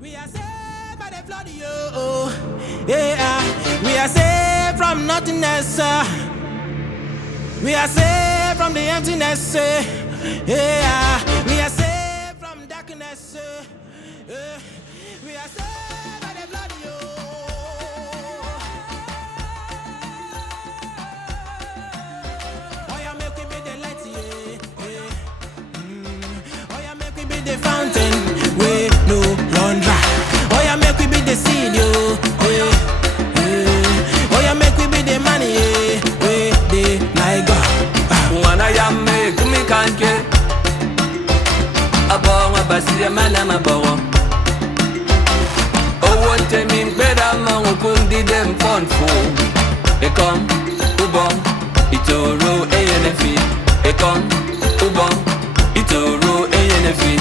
We are saved by the blood, yo. Yeah, we are saved from nothingness. We are saved from the emptiness. Yeah, we are saved from darkness. We are saved by the blood, yo. Oh, yeah, make we be the light, yeah. Oh, yeah, make we be the fountain. We no run dry. Oh, yeah, make we be the seed, yo. Oh, yeah, make we be the money, yeah. We the like God. When I am make me can't get a bong of Basia man, I'm a bow. Oh, what I mean, better man who couldn't do them fun fool. They come, Ubon, it's a row, ANFE. They come, Ubon, it's a row, ANFE.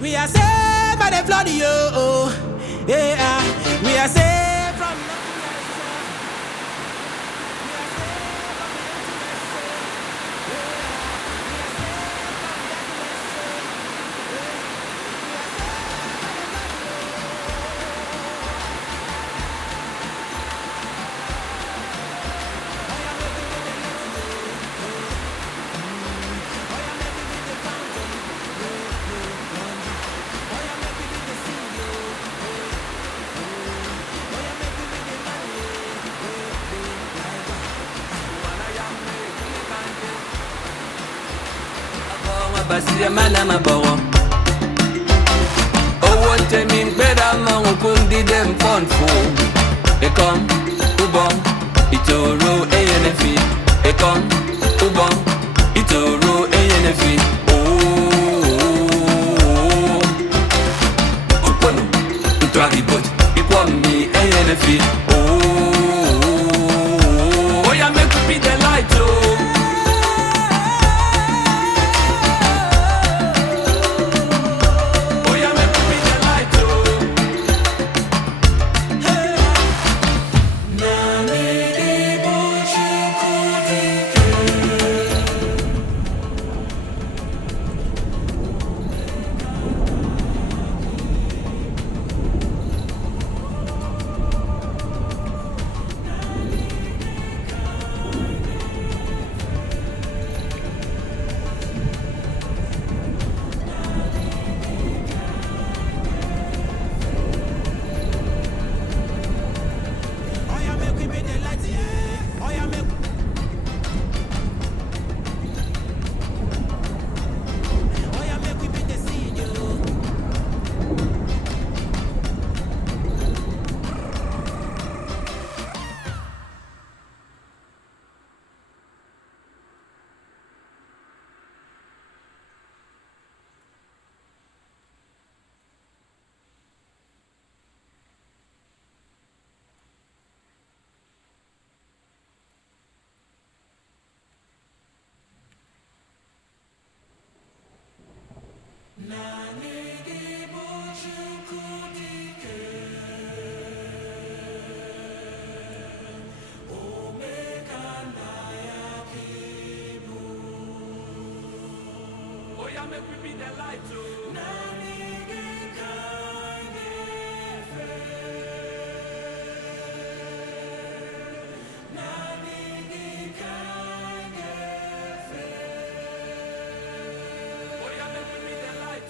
We are saved by the blood, yo. Yeah, we are saved from Basia man, I'm a bow. Oh, what I mean, better man who couldn't do them fun fool. They come, Ubon, it's a row, ANFE. They come, Ubon, it's a row, ANFE. Upon, Draggy Boat, it won me, ANFE. Oh, yeah, make me the light, oh. Oh yeah, make we be the light too. Oh yeah, make we be the light.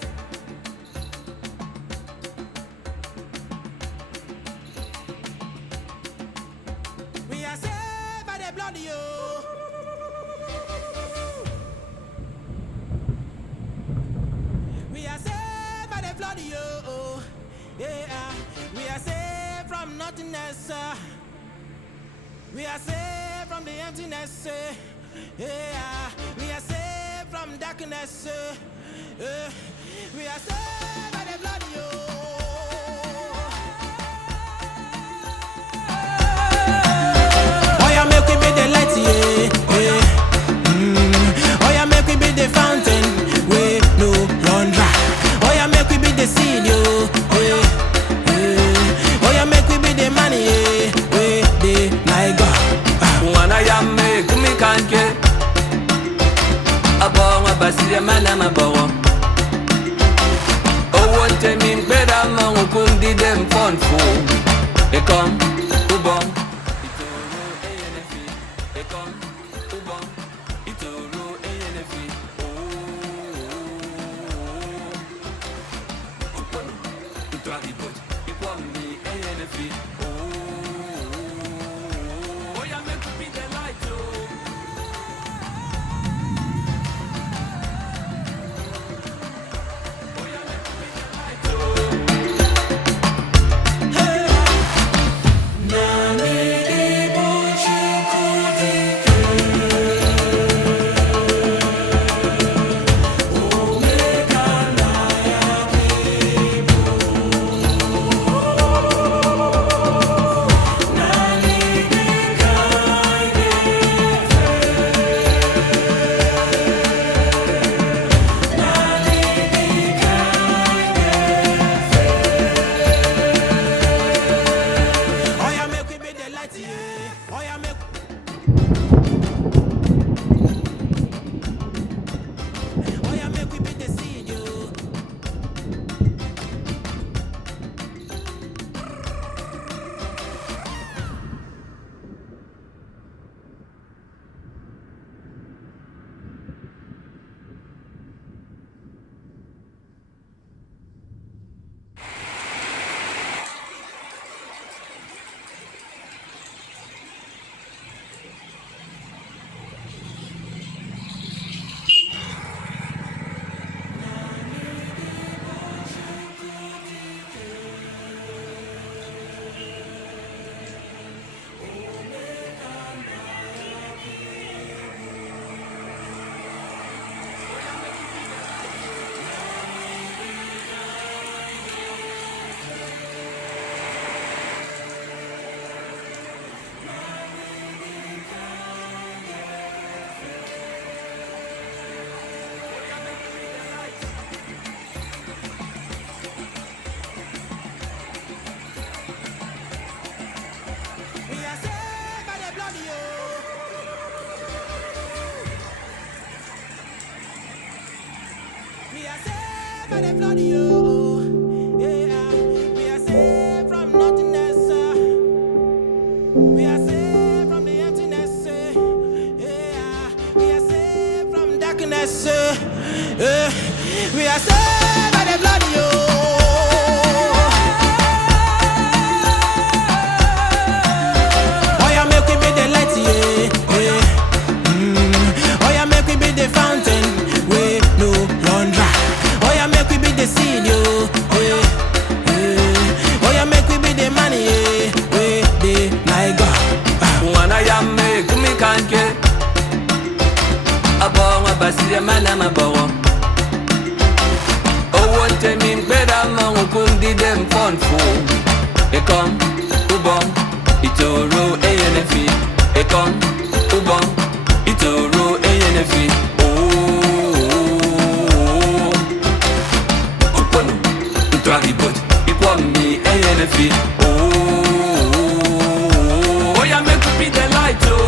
We are saved by the blood, yo. We are saved by the blood, yo. Yeah, we are saved from nothingness. We are saved from the emptiness. Yeah, we are saved from darkness. We are saved by the blood, yo. Oh yeah, make we be the light, yeah. Oh yeah, make we be the fountain, we no run dry. Oh yeah, make we be the seed, yo. Oh yeah, make we be the money, yeah. We the like God. Wanna ya make me can't get a bong a basia man I'm a bow. Oh, what I mean, better man who couldn't did them fun fool. They come, who bong, it's a row ANF. They come, who bong, it's a row ANF. Oh, you try the boat, you want me ANF. Oh, yeah, make me be the light, too. Oh yeah, make we be the light, yeah. Oh yeah, make. Oh yeah, make we be the seed, yo. We are saved by the blood, yo. We are saved by the blood, yo. Yeah, we are saved from nothingness. We are saved from the emptiness. Yeah, we are saved from darkness. We are saved by the blood, yo. Oh yeah, make we be the light, yeah. Oh yeah, make we be the fountain, we no run dry. Oh yeah, make we be the seed, yo. Oh yeah, make we be the money, yeah. We the like God. Wanna ya make me can't get a bong a basia man I'm a bow. Oh, what I mean, better man who couldn't did them fun fool. They come, who bong, it's a row ANF. They come, who bong, it's a row ANF. Oh, Maggie Boot, it was me, ANF. Oh, yeah, make me be the light, oh.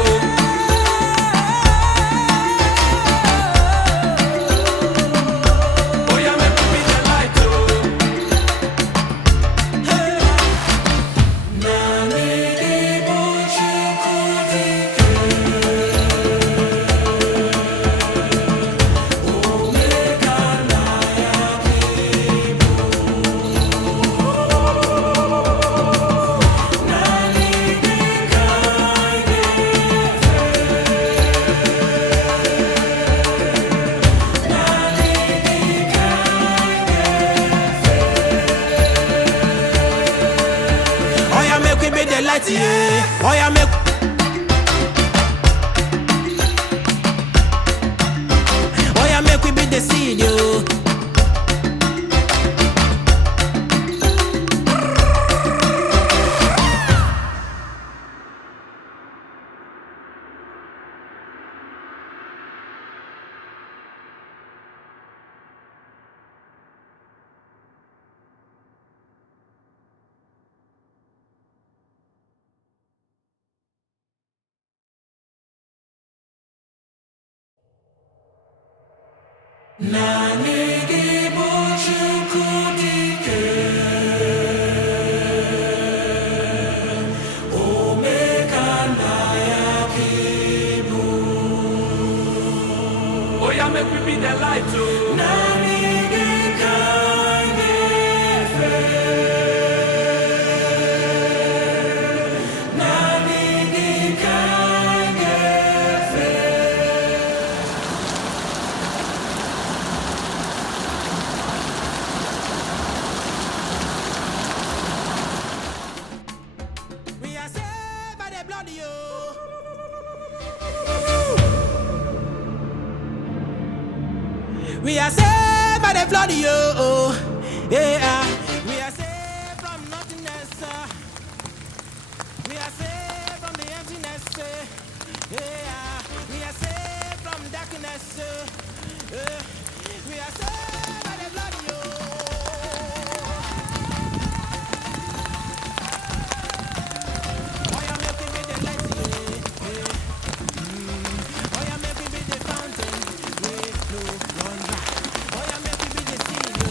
Yeah. Oh yeah, make. Oh yeah, make we be the seed, yo. Nanigi Bochukudike Omekandayakibu. Oh yeah, make me be the light, oh. Nanigi Kangefe. Nanigi Kangefe. We are saved by the blood, yo. We are saved by the blood, yo. Yeah, we are saved from nothingness. We are saved from the emptiness. Yeah, we are saved from darkness. We are saved by the blood, yo. Oh, yeah, make me be the light, yeah. Oh, yeah, make me be the fountain. No run dry. Oh, yeah, make me be the seed, yo.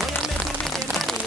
Oh, yeah, make me be the money,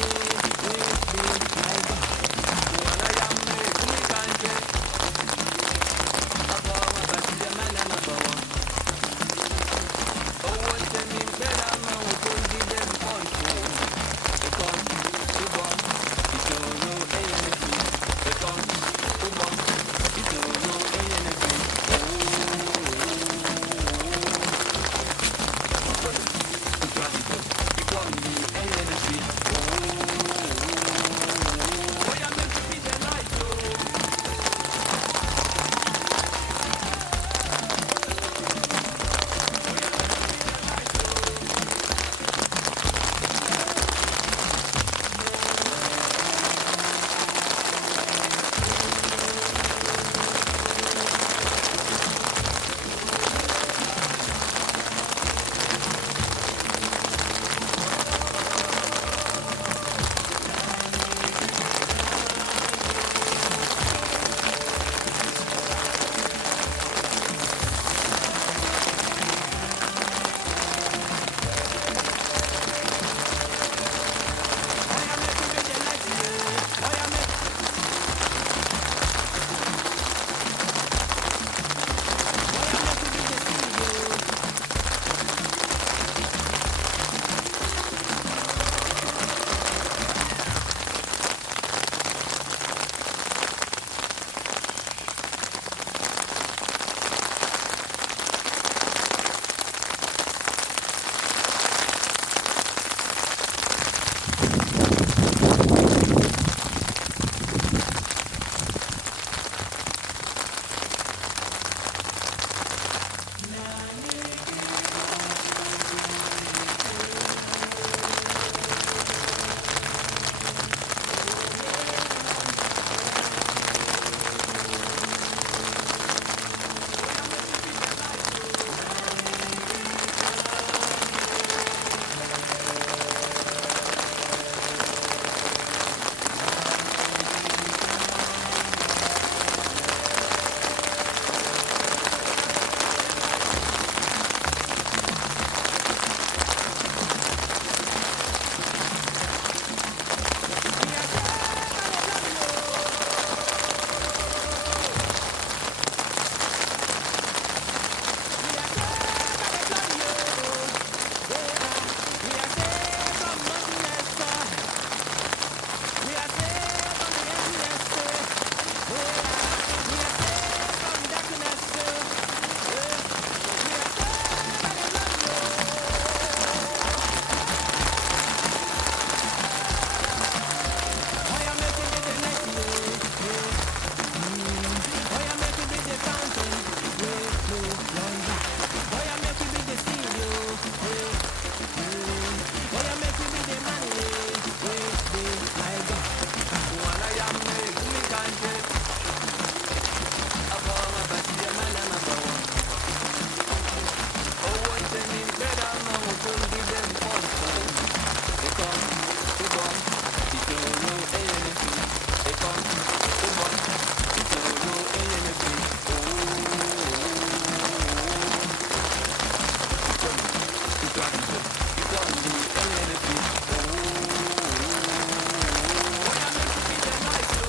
Oh, yeah, make we be the light, oh.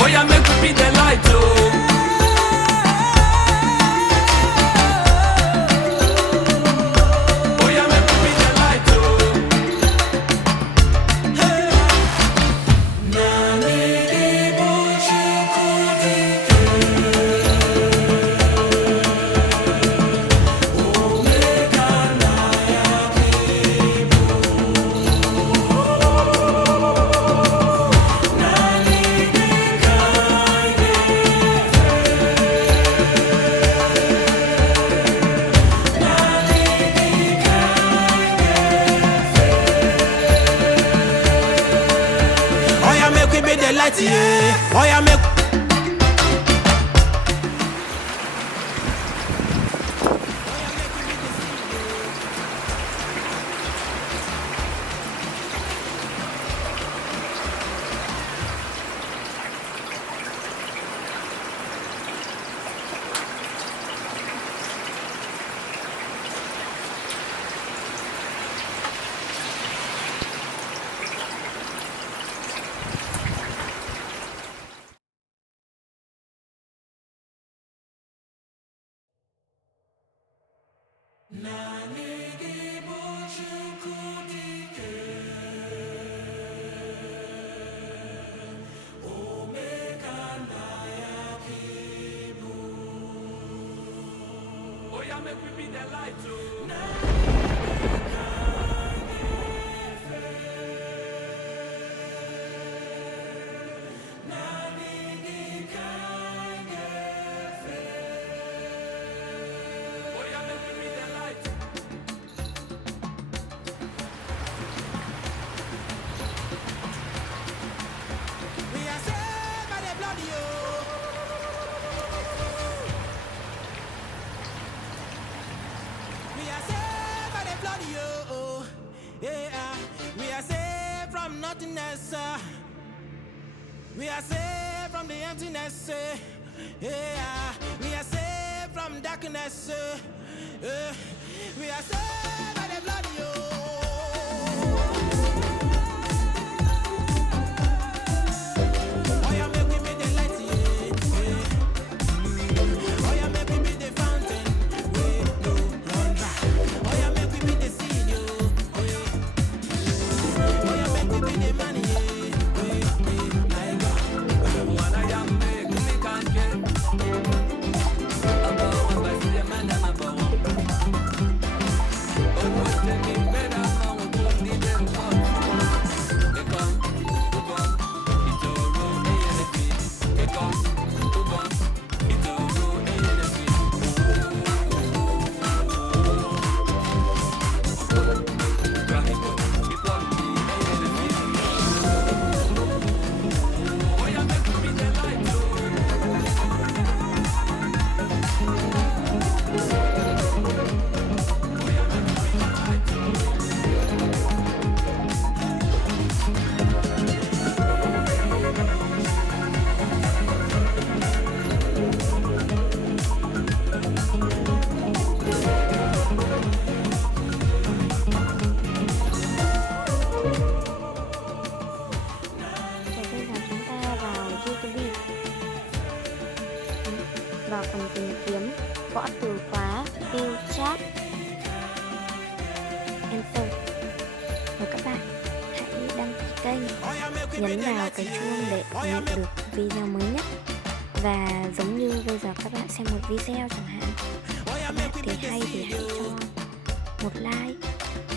Oh, yeah, make we be the light, oh. Oh yeah, make we be the light, yeah. Oh yeah, make. Oh, yeah, make we be the light, oh. nothingness. We are saved from the emptiness. Yeah, we are saved from darkness. We are saved by the blood of you. Oh, yeah, make we be the light, yeah. Oh, yeah, make we be the fountain. We no run dry. Oh, yeah, make we be the seed, yo. Oh, yeah, make we be the money, yeah. Like God. What I am make me can't get. About one by the man and about one. Oh, what's taking better now? We don't need them for. They come, we come. It's a road, they come, we come. It's a road, vào phần tìm kiếm, gõ từ khóa tiêu chat, enter. Mời các bạn hãy đăng ký kênh, nhấn vào cái chuông để nhận được video mới nhất. Và giống như bây giờ các bạn xem một video chẳng hạn, các bạn thấy hay thì hãy cho một like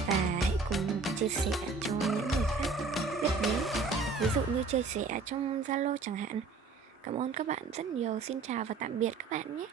và hãy cùng chia sẻ cho những người khác biết đến, ví dụ như chia sẻ trong Zalo chẳng hạn. Cảm ơn các bạn rất nhiều. Xin chào và tạm biệt các bạn nhé.